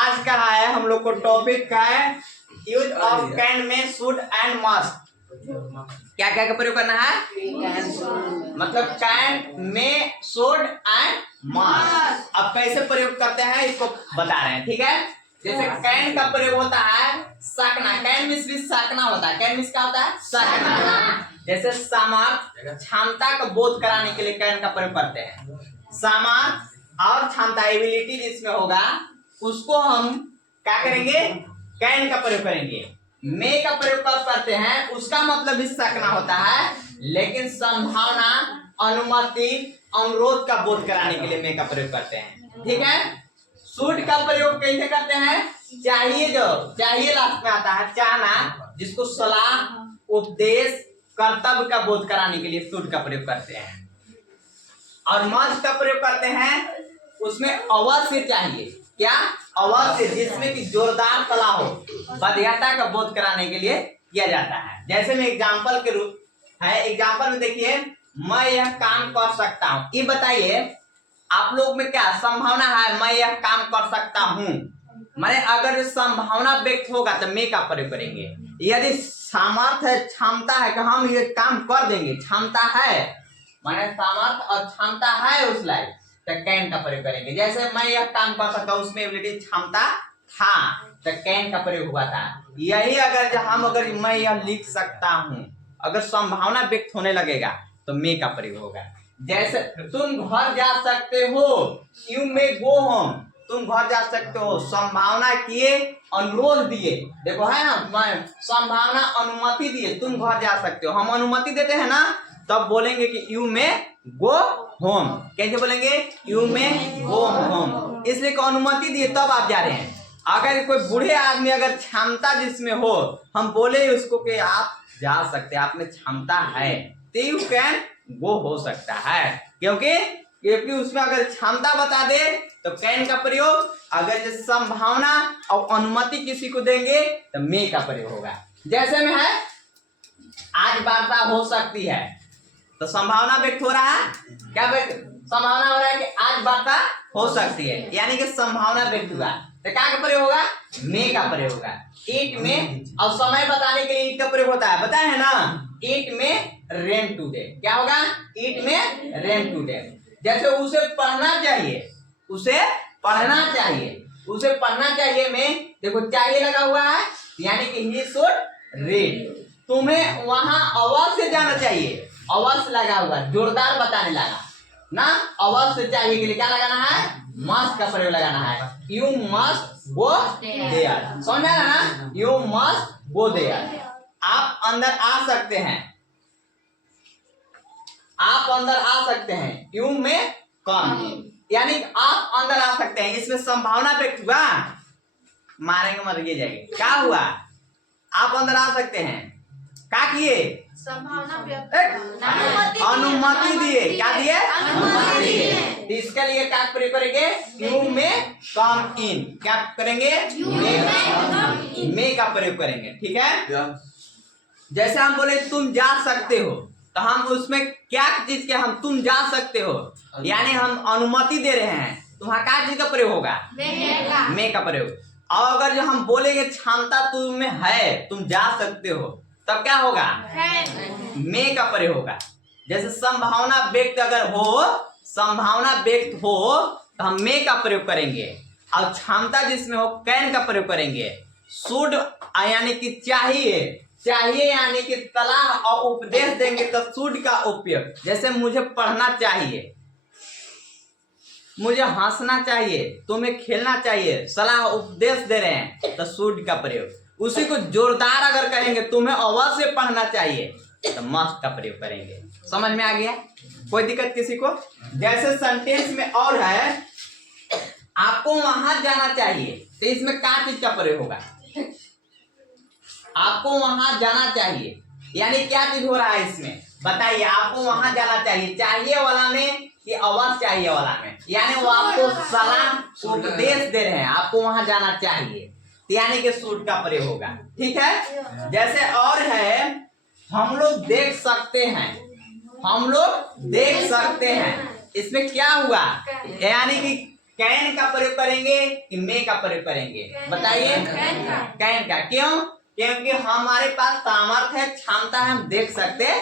आज का है हम लोग को टॉपिक का है यूज ऑफ कैन में शुड एंड मस्ट। क्या क्या का प्रयोग करना है? मतलब कैन में शुड एंड मस्ट। अब कैसे प्रयोग करते हैं इसको बता रहे हैं, ठीक है। जैसे कैन का प्रयोग होता है सकना, कैन मींस भी सकना होता है। कैन मींस क्या होता है? सकना। जैसे सामर्थ्य क्षमता का बोध कराने के लिए कैन का प्रयोग करते हैं। सामर्थ्य और क्षमता एबिलिटी जिसमें होगा उसको हम क्या करेंगे? कैन का प्रयोग करेंगे। मे का प्रयोग कब करते हैं? उसका मतलब भी सकना होता है, लेकिन संभावना, अनुमति, अनुरोध का बोध कराने के लिए मे का प्रयोग करते हैं, ठीक है। शुड का प्रयोग कैसे करते हैं? चाहिए, जो चाहिए लास्ट में आता है, चाहना, जिसको सलाह, उपदेश, कर्तव्य का बोध कराने के लिए शुड का प्रयोग करते हैं। और मस्ट का प्रयोग करते हैं उसमें अवश्य चाहिए। क्या? अवश्य, जिसमें कि जोरदार सलाह हो, बाध्यता का बोध कराने के लिए किया जाता है। जैसे में एग्जाम्पल के रूप है, एग्जाम्पल में देखिए, मैं यह काम कर सकता हूँ। ये बताइए आप लोग में क्या संभावना है मैं यह काम कर सकता हूँ? मैंने अगर संभावना व्यक्त होगा तो मैं का प्रयोग करेंगे। यदि सामर्थ्य है, क्षमता है कि हम ये काम कर देंगे, क्षमता है, मैंने सामर्थ्य और क्षमता है उस लायक, तो कैन का प्रयोग करेंगे। जैसे मैं यह काम कर सकता हूँ, उसमें एबिलिटी क्षमता था तो कैन का प्रयोग हुआ था। यही अगर हम मैं यह लिख सकता हूँ, अगर संभावना व्यक्त होने लगेगा तो मे का प्रयोग होगा। जैसे तुम घर जा सकते हो, यू मे गो होम, तुम घर जा सकते हो, संभावना किए, अनुरोध दिए, देखो है ना, संभावना अनुमति दिए, तुम घर जा सकते हो। हम अनुमति देते हैं ना, तब बोलेंगे कि यू मे गो होम। कैसे बोलेंगे? यू मे गो होम, इसलिए को अनुमति दिए तब आप जा रहे हैं। अगर कोई बूढ़े आदमी अगर क्षमता जिसमें हो, हम बोले उसको कि आप जा सकते हैं, आप में क्षमता है, तो यू कैन गो हो सकता है। क्योंकि उसमें अगर क्षमता बता दे तो कैन का प्रयोग, अगर जो संभावना और अनुमति किसी को देंगे तो मे का प्रयोग होगा। जैसे में है आज वर्षा हो सकती है, तो संभावना व्यक्त हो रहा है, क्या संभावना हो रहा है कि आज वर्षा हो सकती है, यानी कि संभावना व्यक्त हुआ, तो क्या का प्रयोग होगा? मे का प्रयोग होगा। इट में, और समय बताने के लिए इट का प्रयोग होता है, बताया है ना, इट में रेन टुडे। क्या होगा? इट में रेन टुडे। जैसे उसे पढ़ना चाहिए, उसे पढ़ना चाहिए, उसे पढ़ना चाहिए में देखो चाहिए लगा हुआ है, यानी कि ही शुड रीड। तुम्हें वहां अवश्य जाना चाहिए, अवश्य लगा हुआ, जोरदार बताने लगा ना, अवश्य चाहिए के लिए क्या लगाना है? मस्ट का प्रयोग लगाना है। यू मस्ट गो देयर, समझ में आ रहा ना? You must go there. आप अंदर आ सकते हैं, आप अंदर आ सकते हैं, यू में कम, यानी आप अंदर आ सकते हैं। इसमें संभावना व्यक्त हुआ, मारेंगे मर के जाएंगे, क्या हुआ? आप अंदर आ सकते हैं, क्या किए? अनुमति दिए। क्या दिए? अनुमति दिए। इसके लिए क्या प्रयोग करेंगे? यू में कम इन। क्या करेंगे? मे का प्रयोग करेंगे, ठीक है। जैसे हम बोले तुम जा सकते हो, तो हम उसमें क्या चीज के हम तुम जा सकते हो, यानी हम अनुमति दे रहे हैं, तुम्हारा क्या चीज का प्रयोग होगा? मे का प्रयोग। और अगर जो हम बोलेंगे क्षमता तुम्हें है, तुम जा सकते हो, तब क्या होगा? मे का प्रयोग होगा। जैसे संभावना व्यक्त अगर हो, संभावना व्यक्त हो तो हम मे का प्रयोग करेंगे, और क्षमता जिसमें हो कैन का प्रयोग करेंगे। शुड यानी कि चाहिए, चाहिए यानी कि सलाह और उपदेश देंगे तो शुड का उपयोग। जैसे मुझे पढ़ना चाहिए, मुझे हंसना चाहिए, तुम्हें खेलना चाहिए, सलाह उपदेश दे रहे हैं तो शुड का प्रयोग। उसी को जोरदार अगर कहेंगे तुम्हें अवश्य पढ़ना चाहिए तो मस्ट का प्रयोग करेंगे। समझ में आ गया? कोई दिक्कत किसी को? जैसे सेंटेंस में और है आपको वहां जाना चाहिए, तो इसमें क्या चीज का प्रयोग होगा? आपको वहां जाना चाहिए, यानी क्या चीज हो रहा है इसमें? बताइए, आपको वहां जाना चाहिए, चाहिए वाला में कि अवश्य चाहिए वाला में? यानी वो आपको सलाह उपदेश दे रहे हैं, आपको वहां जाना चाहिए, यानी कि शुड का प्रयोग होगा, ठीक है। जैसे और है हम लोग देख सकते हैं, हम लोग देख सकते हैं, इसमें क्या हुआ? यानी कि कैन का प्रयोग करेंगे कि मे का प्रयोग करेंगे? बताइए। कैन का। क्यों? क्योंकि हमारे पास सामर्थ्य है, क्षमता है, हम देख सकते हैं।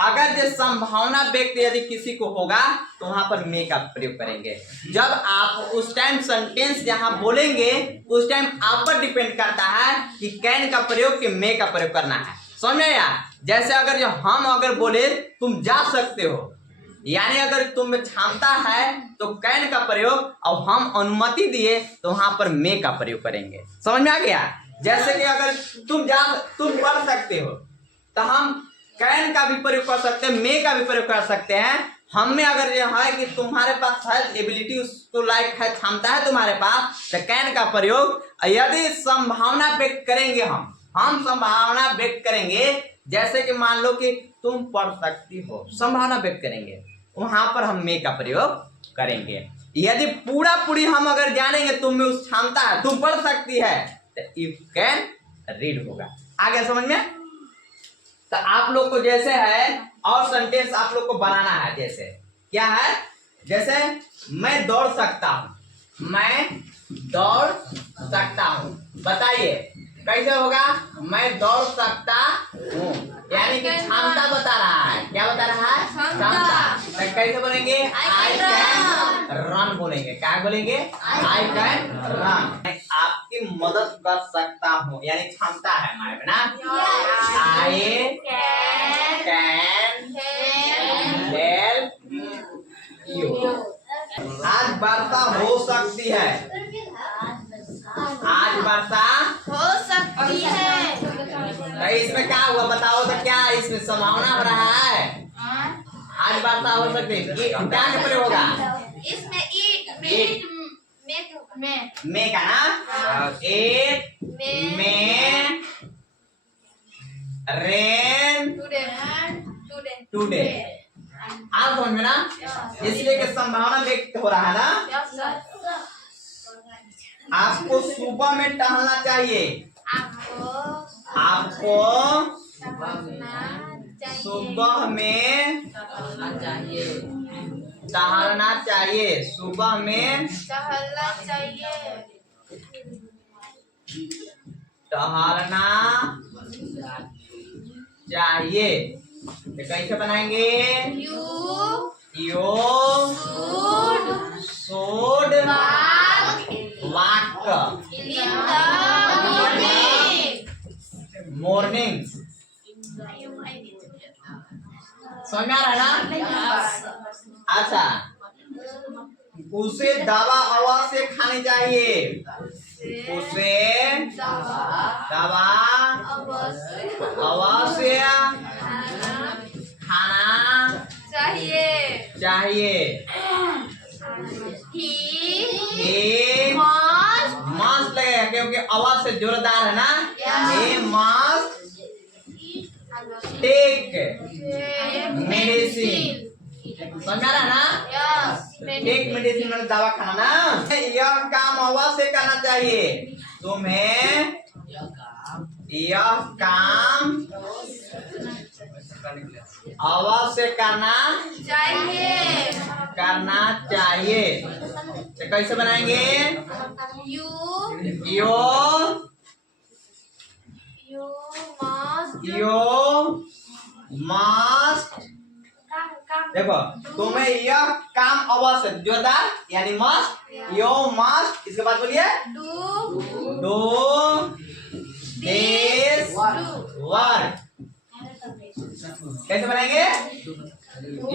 अगर जो संभावना व्यक्त यदि किसी को होगा तो वहां पर मे का प्रयोग करेंगे। जब आप उस टाइम सेंटेंस जहां बोलेंगे उस टाइम आप पर डिपेंड करता है कि कैन का प्रयोग कि मे का प्रयोग करना है। समझ में आया? जैसे अगर जो हम अगर बोले तुम जा सकते हो, यानी अगर तुम में क्षमता है तो कैन का प्रयोग, और हम अनुमति दिए तो वहां पर मे का प्रयोग करेंगे। समझ में आ गया? जैसे कि अगर तुम पढ़ सकते हो तो हम कैन का भी प्रयोग कर सकते हैं, मे का भी प्रयोग कर सकते हैं। हम में अगर यह है कि तुम्हारे पास है एबिलिटी, उसको लाइक है, क्षमता है तुम्हारे पास, तो कैन का प्रयोग। यदि संभावना व्यक्त करेंगे हम संभावना व्यक्त करेंगे, जैसे कि मान लो कि तुम पढ़ सकती हो, संभावना व्यक्त करेंगे, वहां पर हम मे का प्रयोग करेंगे। यदि पूरा पूरी हम अगर जानेंगे तुम में उस क्षमता है, तुम पढ़ सकती है, तो यू कैन रीड होगा। आगे समझ में? तो आप लोग को जैसे है और सेंटेंस आप लोग को बनाना है। जैसे क्या है? जैसे मैं दौड़ सकता हूं, मैं दौड़ सकता हूं। बताइए कैसे होगा? मैं दौड़ सकता हूं, यानी कि क्षमता बता रहा है। क्या बता रहा है? क्षमता। तो कैसे बोलेंगे? आई कैन रन बोलेंगे। क्या बोलेंगे? I can run. आपकी मदद कर सकता हूँ, यानी क्षमता है हमारे ना। I can help you. आज वर्षा हो सकती है, आज वर्षा हो सकती है। तो इसमें क्या हुआ बताओ? तो क्या इसमें संभावना हो रहा है? आज वर्षा हो सकती है। क्या के प्रयोग होगा? इसमें मे का ना। इट में रेन टुडे। आप समझ में ना? इसलिए कि संभावना व्यक्त हो रहा है ना। आपको सुबह में टहलना चाहिए। आपको सुबह में टहलना चाहिए। सुबह में टहलना चाहिए। टहलना चाहिए। तो कैसे बनाएंगे? You should walk in the morning. समझ में आ रहा है ना? अच्छा, उसे दवा अवश्य खानी चाहिए। उसे दवा अवश्य खाना चाहिए। He मस्त लगेगा क्योंकि आवाज से जोरदार है ना। He must take medicine। समझ आ रहा है ना? टेक मेडिसिन मतलब दवा खाना ना। यह काम अवश्य करना चाहिए। तुम्हें यह काम अवश्य करना चाहिए। तो कैसे बनाएंगे? You must. देखो, तुम्हें यह काम अवश्य, जोरदार यानी मस्ट, यू मस्ट। इसके बाद बोलिए डू दिस वर्क। कैसे बनाएंगे?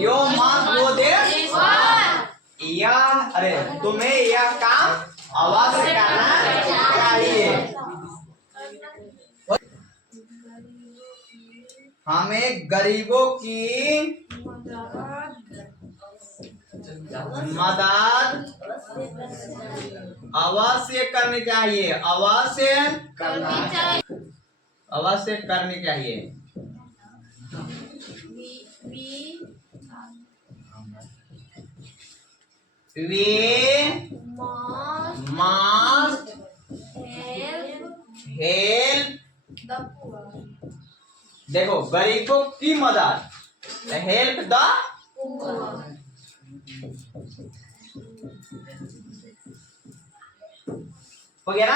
You must do this work. यह, अरे तुम्हें यह काम अवश्य करना चाहिए। हमें गरीबों की मदद अवश्य करनी चाहिए। अवश्य करनी चाहिए। We must help। देखो, गरीबों की मदद, हेल्प द। हो गया ना।